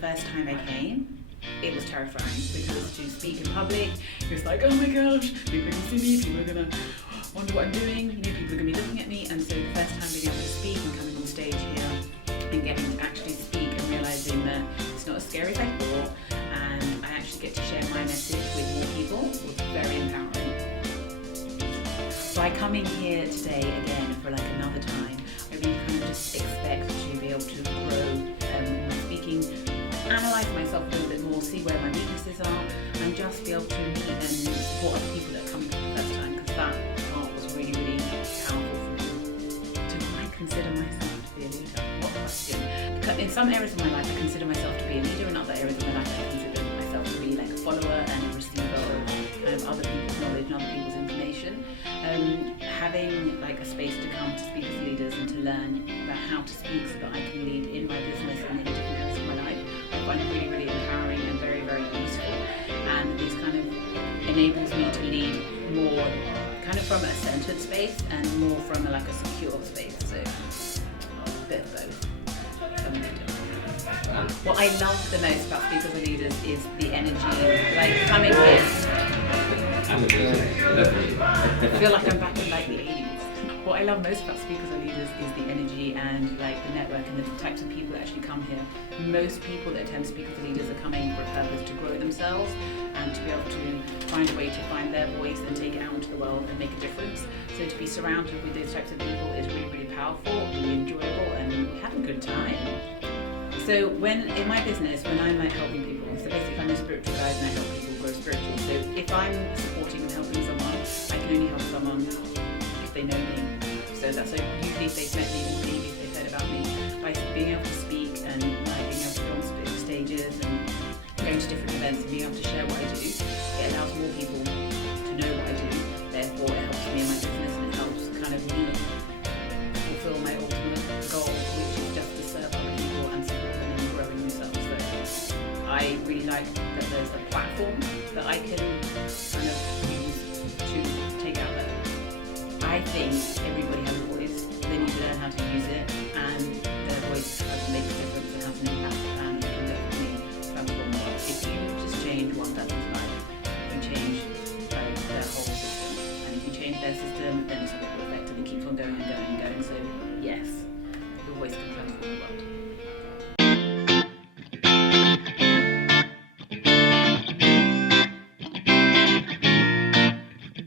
first time I came, it was terrifying because to speak in public, it was like, oh my gosh, people are going to see me, people are going to wonder what I'm doing, people are going to be looking at me. And so the first time being able to speak and coming on stage here and getting to actually speak and realising that it's not as scary as I thought, and I actually get to share my message with more people was very empowering. By coming here today again for like another time, I really kind of just expect to be able to grow in my speaking, analyse myself a little bit more, see where my weaknesses are, and just be able to meet and support other people that are coming for the first time, because that part was really, really powerful for me. Do I consider myself to be a leader? What a question. In some areas of my life I consider myself to be a leader, in other areas of my life I consider myself to be like a follower and a receiver of kind of other people's knowledge and other people's information. Having like a space to come to speak as leaders and to learn about how to speak so that I can lead in my business and in different areas of my life, I find it really, really empowering and very, very useful. And this kind of enables me to lead more kind of from a centered space and more from a secure space. So a bit of both. What I love the most about Speakers and Leaders is the energy, like coming here. I feel like I'm back in like the 80s. What I love most about Speakers and Leaders is the energy and like the network and the types of people that actually come here. Most people that attend Speakers and Leaders are coming for a purpose to grow themselves and to be able to find a way to find their voice and take it out into the world and make a difference. So to be surrounded with those types of people is really, really powerful, really enjoyable, and we have a good time. So when in my business, when I'm like helping people, so basically I'm a spiritual guide and I help people grow spiritually. So if I'm supporting and helping someone, I can only help someone if they know me. So that's like usually if they've met me or maybe if they've heard about me. By being able to speak and like being able to go on stages and going to different events and being able to share what I do, it allows more people to know what I do. Therefore it helps me in my business and it helps kind of me fulfill my ultimate goal, which is just to serve other people and support them in growing themselves. So I really like that there's a platform that I can kind of use to take out there. I think everybody has a voice. They need to learn how to use it, and their voice has to make a difference.